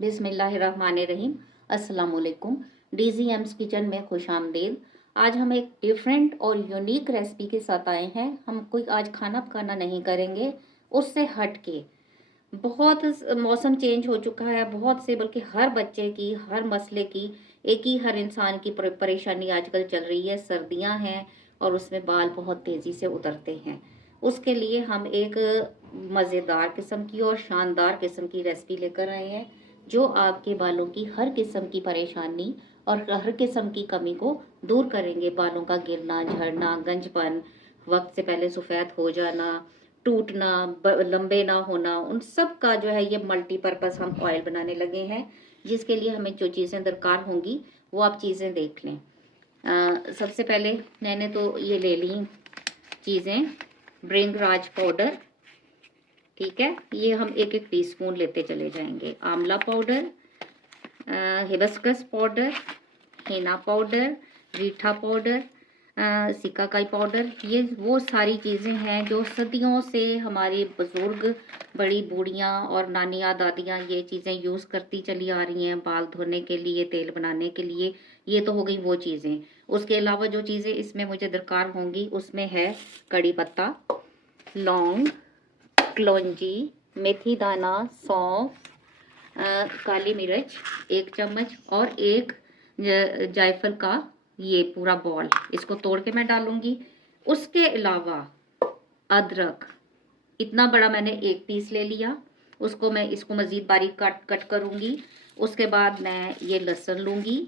बिस्मिल्लाहिर्रहमानिर्रहीम। अस्सलाम वालेकुम। DZM's किचन में खुश आमदीद। आज हम एक डिफरेंट और यूनिक रेसिपी के साथ आए हैं। हम कोई आज खाना पकाना नहीं करेंगे, उससे हट के बहुत मौसम चेंज हो चुका है, बहुत से बल्कि हर बच्चे की, हर मसले की, एक ही हर इंसान की परेशानी आजकल चल रही है। सर्दियां हैं और उसमें बाल बहुत तेज़ी से उतरते हैं। उसके लिए हम एक मज़ेदार किस्म की और शानदार किस्म की रेसिपी लेकर आए हैं, जो आपके बालों की हर किस्म की परेशानी और हर किस्म की कमी को दूर करेंगे। बालों का गिरना, झड़ना, गंजपन, वक्त से पहले सफ़ेद हो जाना, टूटना, लंबे ना होना, उन सब का जो है ये मल्टीपर्पज़ हम ऑयल बनाने लगे हैं। जिसके लिए हमें जो चीज़ें दरकार होंगी वो आप चीज़ें देख लें। सबसे पहले मैंने तो ये ले ली चीज़ें, भृंगराज पाउडर, ठीक है, ये हम एक एक टीस्पून लेते चले जाएंगे। आंवला पाउडर, हिबिस्कस पाउडर, हेना पाउडर, रीठा पाउडर, सिकाकाई पाउडर, ये वो सारी चीज़ें हैं जो सदियों से हमारी बुज़ुर्ग, बड़ी बूढ़ियाँ और नानियाँ दादियाँ ये चीज़ें यूज़ करती चली आ रही हैं बाल धोने के लिए, तेल बनाने के लिए। ये तो हो गई वो चीज़ें। उसके अलावा जो चीज़ें इसमें मुझे दरकार होंगी उसमें है कड़ी पत्ता, लौंग, कलौंजी, मेथी दाना, सौंफ, काली मिर्च 1 चम्मच और एक जायफल का ये पूरा बॉल, इसको तोड़ के मैं डालूंगी। उसके अलावा अदरक, इतना बड़ा मैंने एक पीस ले लिया, उसको मैं इसको मज़ीद बारीक कट करूंगी। उसके बाद मैं ये लहसुन लूँगी।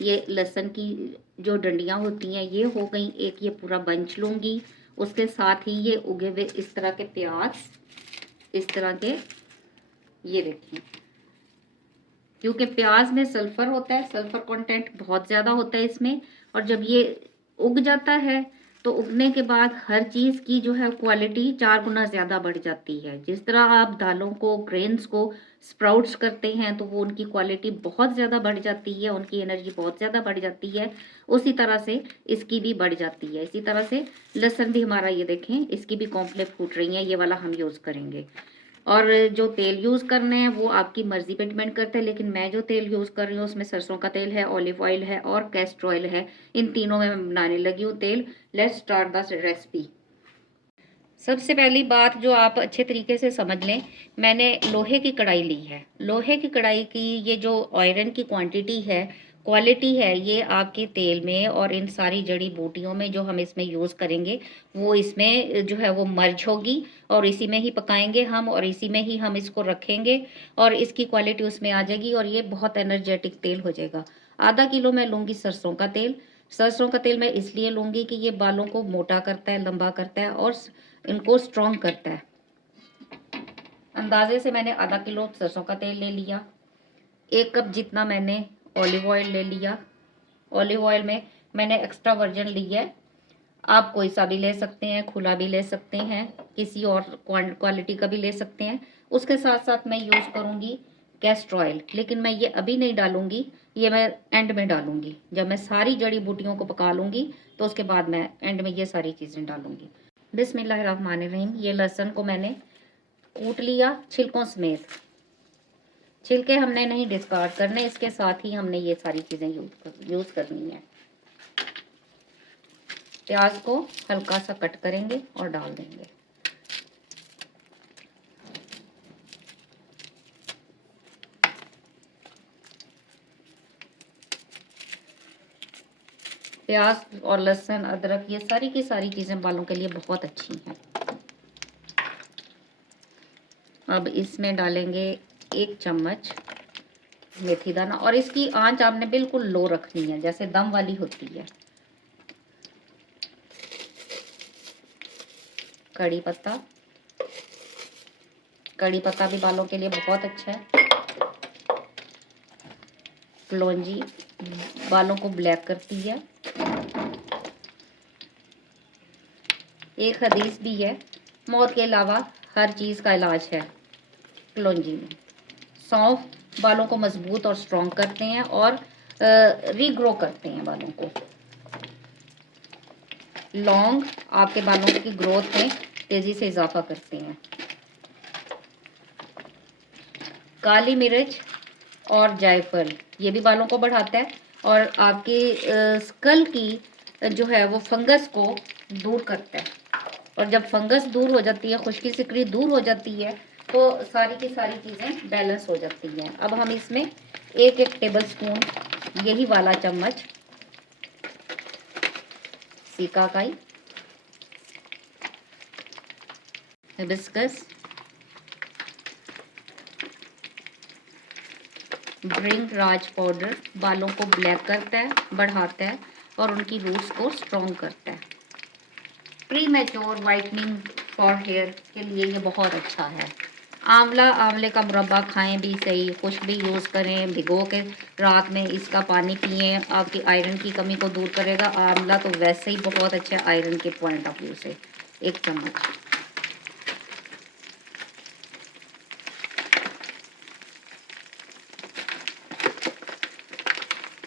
ये लहसुन की जो डंडियाँ होती हैं ये हो गई एक, ये पूरा बंच लूँगी। उसके साथ ही ये उगे हुए इस तरह के प्याज, इस तरह के, ये देखिए, क्योंकि प्याज में सल्फर होता है, सल्फर कंटेंट बहुत ज़्यादा होता है इसमें। और जब ये उग जाता है तो उगने के बाद हर चीज़ की जो है क्वालिटी 4 गुना ज़्यादा बढ़ जाती है। जिस तरह आप दालों को, ग्रेन्स को स्प्राउट्स करते हैं तो वो उनकी क्वालिटी बहुत ज़्यादा बढ़ जाती है, उनकी एनर्जी बहुत ज़्यादा बढ़ जाती है, उसी तरह से इसकी भी बढ़ जाती है। इसी तरह से लहसुन भी हमारा, ये देखें, इसकी भी कॉम्प्लेट फूट रही है, ये वाला हम यूज़ करेंगे। और जो तेल यूज़ करने हैं वो आपकी मर्ज़ी पे डिपेंड करता है, लेकिन मैं जो तेल यूज़ कर रही हूँ उसमें सरसों का तेल है, ऑलिव ऑयल है और कैस्टर ऑयल है। इन तीनों में मैं बनाने लगी हूँ तेल। Let's start the recipe. सबसे पहली बात जो आप अच्छे तरीके से समझ लें, मैंने लोहे की कढ़ाई ली है। लोहे की कढ़ाई की ये जो आयरन की क्वांटिटी है, क्वालिटी है, ये आपके तेल में और इन सारी जड़ी बूटियों में जो हम इसमें यूज़ करेंगे वो इसमें जो है वो मर्ज होगी और इसी में ही पकाएंगे हम और इसी में ही हम इसको रखेंगे और इसकी क्वालिटी उसमें आ जाएगी और ये बहुत एनर्जेटिक तेल हो जाएगा। आधा किलो मैं लूँगी सरसों का तेल। सरसों का तेल मैं इसलिए लूँगी कि ये बालों को मोटा करता है, लंबा करता है और इनको स्ट्रॉन्ग करता है। अंदाजे से मैंने आधा किलो सरसों का तेल ले लिया। 1 कप जितना मैंने ऑलिव ऑयल ले लिया। ऑलिव ऑयल में मैंने एक्स्ट्रा वर्जिन लिया है, आप कोई सा भी ले सकते हैं, खुला भी ले सकते हैं, किसी और क्वालिटी का भी ले सकते हैं। उसके साथ साथ मैं यूज़ करूँगी कैस्टर ऑयल, लेकिन मैं ये अभी नहीं डालूँगी, ये मैं एंड में डालूँगी। जब मैं सारी जड़ी बूटियों को पका लूँगी तो उसके बाद मैं एंड में ये सारी चीज़ें डालूँगी। बिस्मिल्लाहिर्रहमानिर्रहीम। ये लहसुन को मैंने कूट लिया छिलकों समेत। छिलके हमने नहीं डिस्कार्ड करने, इसके साथ ही हमने ये सारी चीज़ें यूज़ करनी है। प्याज को हल्का सा कट करेंगे और डाल देंगे। प्याज और लहसुन, अदरक, ये सारी की सारी चीज़ें बालों के लिए बहुत अच्छी हैं। अब इसमें डालेंगे 1 चम्मच मेथी दाना और इसकी आंच आपने बिल्कुल लो रखनी है, जैसे दम वाली होती है। कड़ी पत्ता, कड़ी पत्ता भी बालों के लिए बहुत अच्छा है। कलौंजी बालों को ब्लैक करती है। एक हदीस भी है, मौत के अलावा हर चीज़ का इलाज है कलौंजी में। सौंफ बालों को मजबूत और स्ट्रॉन्ग करते हैं और रीग्रो करते हैं बालों को। लौंग आपके बालों की ग्रोथ में तेज़ी से इजाफा करते हैं। काली मिर्च और जायफल, ये भी बालों को बढ़ाता है और आपके स्कल की जो है वो फंगस को दूर करता है। और जब फंगस दूर हो जाती है, खुश्की सिकड़ी दूर हो जाती है, तो सारी की सारी चीज़ें बैलेंस हो जाती हैं। अब हम इसमें एक एक टेबल स्पून, यही वाला चम्मच सिकाकाई, हिबिस्कस, भृंगराज पाउडर बालों को ब्लैक करता है, बढ़ाता है और उनकी रूट्स को स्ट्रॉन्ग करता है। Premature whitening for hair के लिए ये बहुत अच्छा है। आंवले का मुरब्बा खाएं भी सही, कुछ भी यूज़ करें, भिगो के रात में इसका पानी पिएं, आपकी आयरन की कमी को दूर करेगा। आंवला तो वैसे ही बहुत अच्छा है आयरन के पॉइंट ऑफ व्यू से। 1 चम्मच।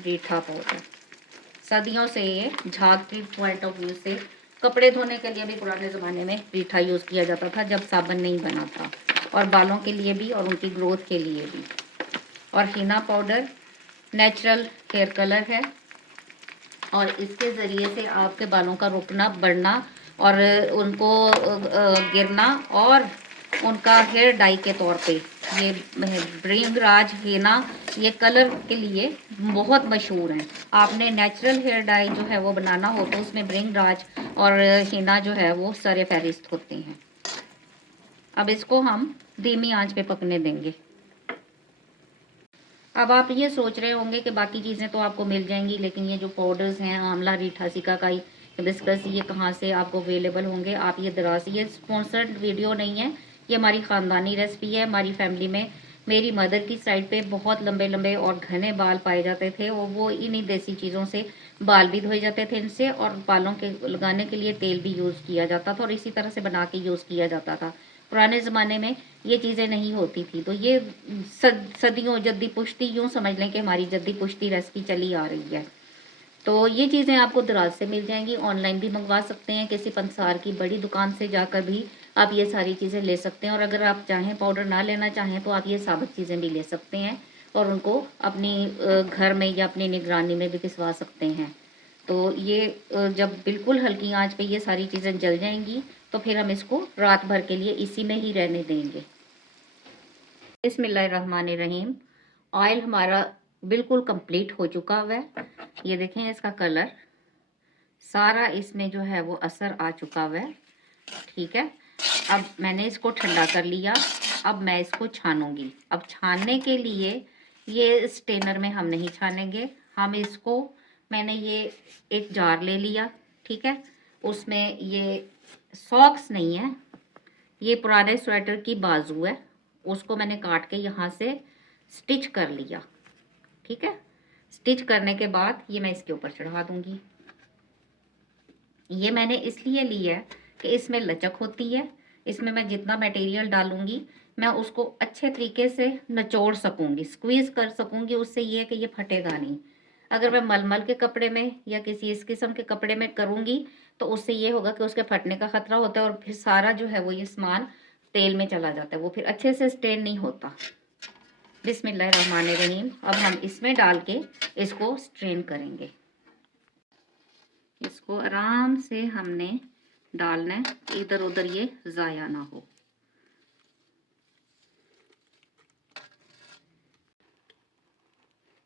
रीठा पाउडर, सदियों से ये झाग के पॉइंट ऑफ व्यू से कपड़े धोने के लिए भी पुराने ज़माने में रीठा यूज़ किया जाता था, जब साबुन नहीं बना था, और बालों के लिए भी और उनकी ग्रोथ के लिए भी। और हीना पाउडर नेचुरल हेयर कलर है और इसके ज़रिए से आपके बालों का रुकना, बढ़ना और उनको गिरना और उनका हेयर डाई के तौर पे ये भृंगराज हीना ये कलर के लिए बहुत मशहूर हैं। आपने नेचुरल हेयर डाई जो है वो बनाना हो तो उसमें भृंगराज और हीना जो है वो सरे फहरिस्त होते हैं। अब इसको हम धीमी आंच पे पकने देंगे। अब आप ये सोच रहे होंगे कि बाकी चीज़ें तो आपको मिल जाएंगी, लेकिन ये जो पाउडर्स हैं आंवला, रीठा, सिकाकाई, हिबिस्कस, ये कहाँ से आपको अवेलेबल होंगे? आप ये दराज़, ये स्पॉन्सर्ड वीडियो नहीं है, ये हमारी ख़ानदानी रेसिपी है। हमारी फैमिली में मेरी मदर की साइड पे बहुत लंबे लंबे और घने बाल पाए जाते थे और वो इन्हीं देसी चीज़ों से बाल भी धोए जाते थे इनसे, और बालों के लगाने के लिए तेल भी यूज़ किया जाता था और इसी तरह से बना के यूज़ किया जाता था। पुराने ज़माने में ये चीज़ें नहीं होती थी, तो ये सदियों जद्दी पुश्ती, यूँ समझ लें कि हमारी जद्दी पुश्ती रेसिपी चली आ रही है। तो ये चीज़ें आपको दराज से मिल जाएंगी, ऑनलाइन भी मंगवा सकते हैं, किसी पंसार की बड़ी दुकान से जाकर भी आप ये सारी चीज़ें ले सकते हैं। और अगर आप चाहें पाउडर ना लेना चाहें तो आप ये साबित चीज़ें भी ले सकते हैं और उनको अपनी घर में या अपनी निगरानी में भी पिसवा सकते हैं। तो ये जब बिल्कुल हल्की आंच पे ये सारी चीज़ें जल जाएंगी तो फिर हम इसको रात भर के लिए इसी में ही रहने देंगे। बिस्मिल्लाहिर्रहमानिर्रहीम। ऑयल हमारा बिल्कुल कंप्लीट हो चुका हुआ है। ये देखें इसका कलर सारा इसमें जो है वो असर आ चुका हुआ है। ठीक है, अब मैंने इसको ठंडा कर लिया। अब मैं इसको छानूंगी। अब छानने के लिए ये स्टेनर में हम नहीं छानेंगे, हम इसको, मैंने ये एक जार ले लिया। ठीक है, उसमें ये सॉक्स नहीं है, ये पुराने स्वेटर की बाजू है, उसको मैंने काट के यहाँ से स्टिच कर लिया। ठीक है, स्टिच करने के बाद ये मैं इसके ऊपर चढ़ा दूंगी। ये मैंने इसलिए लिया है कि इसमें लचक होती है, इसमें मैं जितना मटेरियल डालूंगी मैं उसको अच्छे तरीके से निचोड़ सकूंगी, स्क्वीज कर सकूंगी। उससे ये है कि ये फटेगा नहीं। अगर मैं मलमल के कपड़े में या किसी इस किस्म के कपड़े में करूंगी तो उससे ये होगा कि उसके फटने का खतरा होता है और फिर सारा जो है वो ये सामान तेल में चला जाता है, वो फिर अच्छे से स्टेन नहीं होता। बिस्मिल्लाहिर्रहमानिर्रहीम। अब हम इसमें डाल के इसको स्ट्रेन करेंगे। इसको आराम से हमने डालना है, इधर उधर ये ज़ाया ना हो।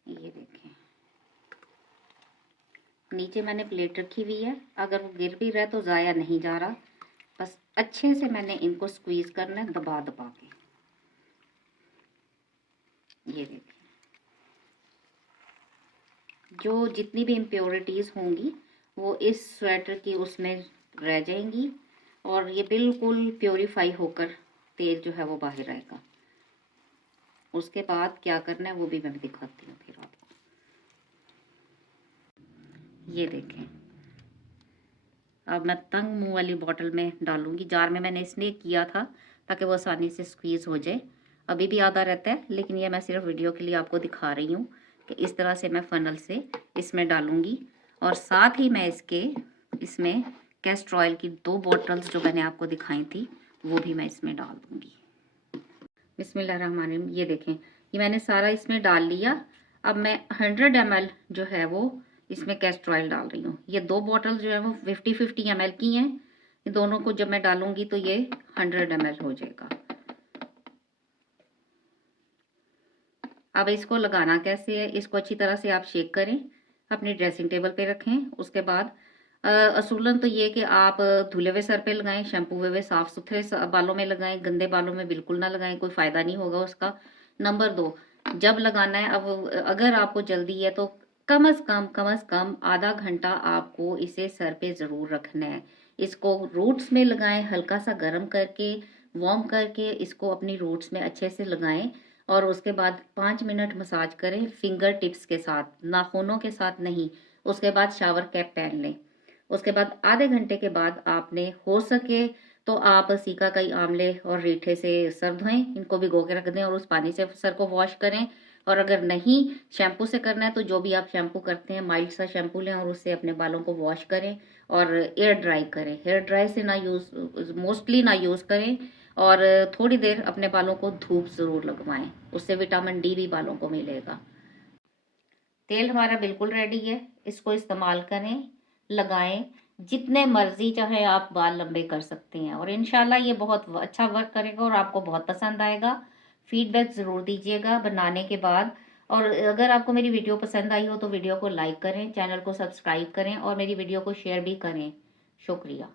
ये देखें, नीचे मैंने प्लेट रखी हुई है, अगर वो गिर भी रहा है तो ज़ाया नहीं जा रहा। बस अच्छे से मैंने इनको स्क्वीज करना है, दबा दबा के। ये देखें, जो जितनी भी इम्प्योरिटीज़ होंगी वो इस स्वेटर की उसमें रह जाएंगी और ये बिल्कुल प्योरीफाई होकर तेल जो है वो बाहर आएगा। उसके बाद क्या करना है वो भी मैं दिखाती हूँ फिर आपको। ये देखें, अब मैं तंग मुंह वाली बॉटल में डालूंगी। जार में मैंने इसलिए किया था ताकि वो आसानी से स्क्वीज़ हो जाए। अभी भी आधा रहता है, लेकिन ये मैं सिर्फ वीडियो के लिए आपको दिखा रही हूँ कि इस तरह से मैं फनल से इसमें डालूंगी। और साथ ही मैं इसमें कैस्टर ऑयल की 2 बॉटल्स जो मैंने आपको दिखाई थी वो भी मैं इसमें डाल दूँगी। बिस्मिल्लाहिर्रहमानिर्रहीम। ये देखें, ये मैंने सारा इसमें डाल लिया। अब मैं 100 ml जो है वो इसमें कैस्टर ऑयल डाल रही हूँ। ये 2 बॉटल जो है वो 50-50 ml की हैं। ये दोनों को जब मैं डालूंगी तो ये 100 ml हो जाएगा। अब इसको लगाना कैसे है, इसको अच्छी तरह से आप शेक करें, अपनी ड्रेसिंग टेबल पे रखें। उसके बाद असूलन तो ये कि आप धुले हुए सर पे लगाएं, शैम्पू हुए साफ सुथरे बालों में लगाएं, गंदे बालों में बिल्कुल ना लगाएं, कोई फायदा नहीं होगा उसका। नंबर 2, जब लगाना है, अब अगर आपको जल्दी है तो कम से कम आधा घंटा आपको इसे सर पे जरूर रखना है। इसको रूट्स में लगाएं, हल्का सा गर्म करके वार्म करके इसको अपनी रूट्स में अच्छे से लगाएं और उसके बाद 5 मिनट मसाज करें फिंगर टिप्स के साथ, नाखूनों के साथ नहीं। उसके बाद शावर कैप पहन लें। उसके बाद आधे घंटे के बाद आपने हो सके तो आप सीकाकाई आंवले और रीठे से सर धोएं, इनको भिगो के रख दें और उस पानी से सर को वॉश करें। और अगर नहीं शैम्पू से करना है तो जो भी आप शैम्पू करते हैं माइल्ड सा शैम्पू लें और उससे अपने बालों को वॉश करें और एयर ड्राई करें। हेयर ड्राई से ना यूज़, मोस्टली ना यूज़ करें। और थोड़ी देर अपने बालों को धूप ज़रूर लगवाएं, उससे विटामिन डी भी बालों को मिलेगा। तेल हमारा बिल्कुल रेडी है, इसको इस्तेमाल करें, लगाएं, जितने मर्जी चाहे आप बाल लंबे कर सकते हैं और इंशाल्लाह ये बहुत अच्छा वर्क करेगा और आपको बहुत पसंद आएगा। फीडबैक ज़रूर दीजिएगा बनाने के बाद। और अगर आपको मेरी वीडियो पसंद आई हो तो वीडियो को लाइक करें, चैनल को सब्सक्राइब करें और मेरी वीडियो को शेयर भी करें। शुक्रिया।